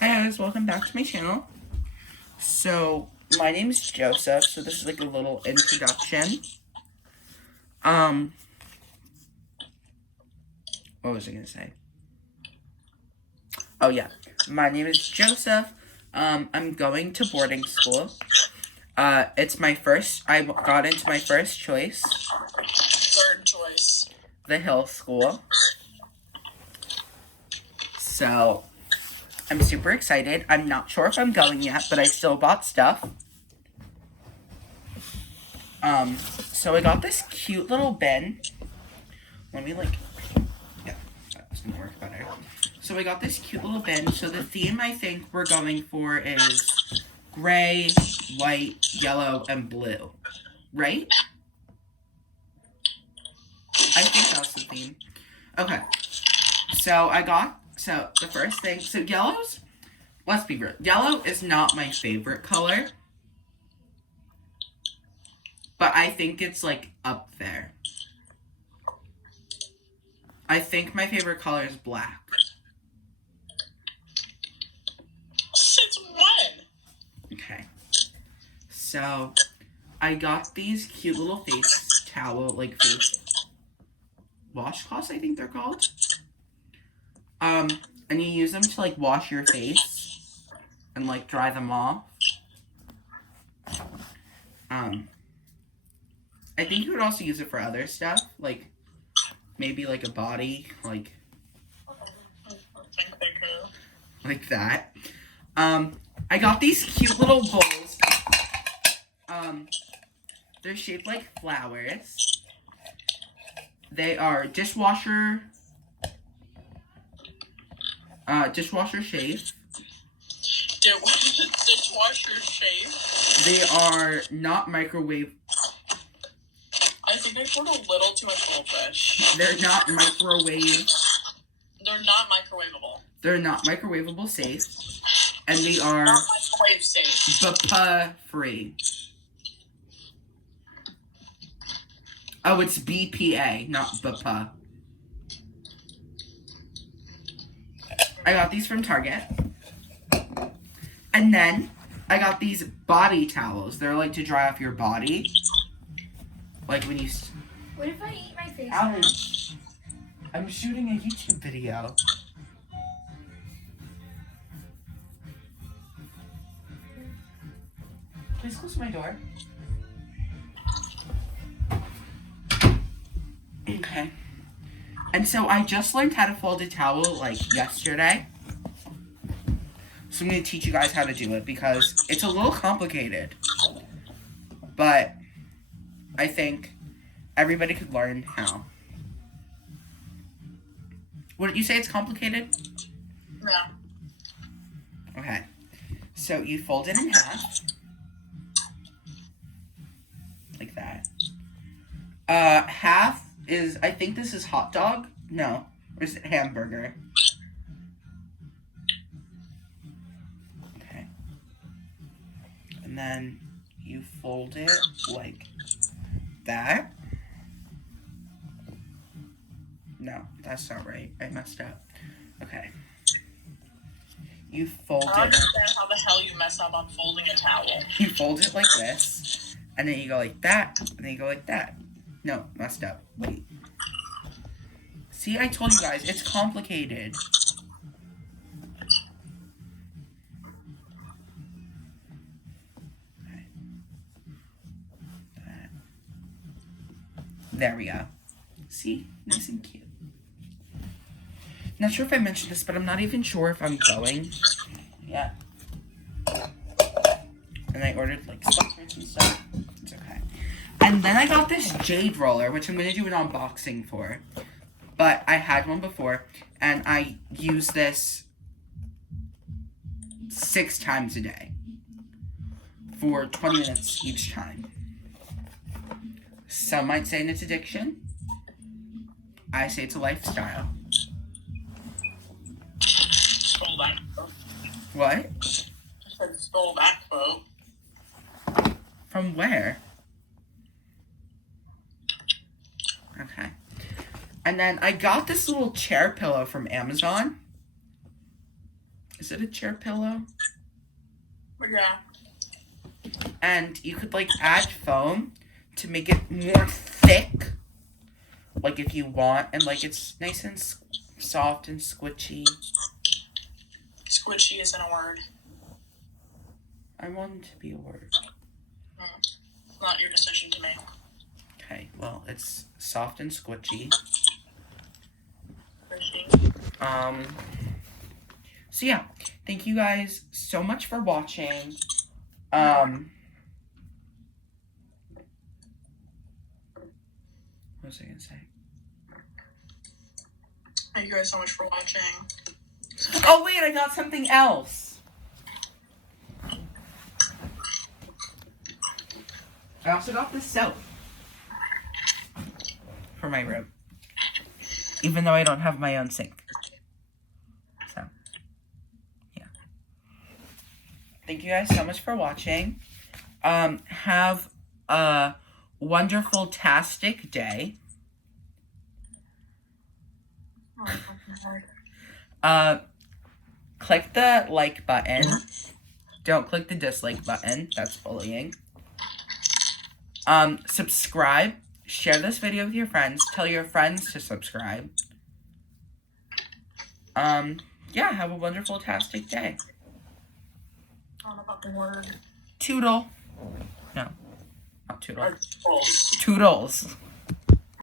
Hi guys, welcome back to my channel. So, my name is Joseph, so this is like a little introduction. What was I gonna say? Oh yeah, my name is Joseph. I'm going to boarding school. It's my first, I got into my first choice. Third choice. The Hill School. So, I'm super excited. I'm not sure if I'm going yet, but I still bought stuff. So I got this cute little bin. Let me yeah, that's gonna work better. So I got this cute little bin. So the theme I think we're going for is gray, white, yellow, and blue. Right? I think that's the theme. Okay. So the first thing, so yellows, let's be real. Yellow is not my favorite color. But I think it's like up there. I think my favorite color is black. Since when? Okay. So, I got these cute little face face washcloths, I think they're called. And you use them to wash your face and dry them off. I think you would also use it for other stuff, maybe a body, like that. I got these cute little bowls. They're shaped like flowers. They are dishwasher safe. Dishwasher safe. They are not microwave. I think I poured a little too much goldfish. They're not microwave. They're not microwavable. They're not microwavable safe. And they are not microwave safe. BPA free. Oh, it's BPA, not BPA. I got these from Target. And then I got these body towels. They're to dry off your body. Like when you... What if I eat my face? Allie, I'm shooting a YouTube video. Please close my door. Okay. And so I just learned how to fold a towel yesterday. So I'm going to teach you guys how to do it because it's a little complicated. But I think everybody could learn how. Wouldn't you say it's complicated? No. Okay. So you fold it in half. Like that. Half is, I think this is hot dog. No. Or is it hamburger? Okay. And then you fold it like that. No, that's not right. I messed up. Okay. You fold it. I don't understand how the hell you mess up on folding a towel. You fold it like this, and then you go like that, and then you go like that. No, messed up. Wait. See, I told you guys, it's complicated. Okay. There we go. See? Nice and cute. Not sure if I mentioned this, but I'm not even sure if I'm going. Yeah. And I ordered sweatshirts and stuff. It's okay. And then I got this jade roller, which I'm going to do an unboxing for. But I had one before, and I use this 6 times a day for 20 minutes each time. Some might say it's addiction. I say it's a lifestyle. Stole that quote. What? I said stole that quote. From where? Okay. And then I got this little chair pillow from Amazon. Is it a chair pillow? But yeah. And you could like add foam to make it more thick, like if you want, and like it's nice and soft and squishy. Squishy isn't a word. I want it to be a word. Not your decision to make. Okay, well, it's soft and squishy. Squishy. So yeah, thank you guys so much for watching. What was I gonna say? Thank you guys so much for watching. Oh wait, I got something else. I also got this soap for my room, even though I don't have my own sink. So, yeah. Thank you guys so much for watching. Have a wonderful tastic day. Click the like button. Don't click the dislike button. That's bullying. Subscribe. Share this video with your friends. Tell your friends to subscribe. Yeah, have a wonderful tastic day. I don't know about the word. Toodle. No, not toodle. Or balls. Toodles.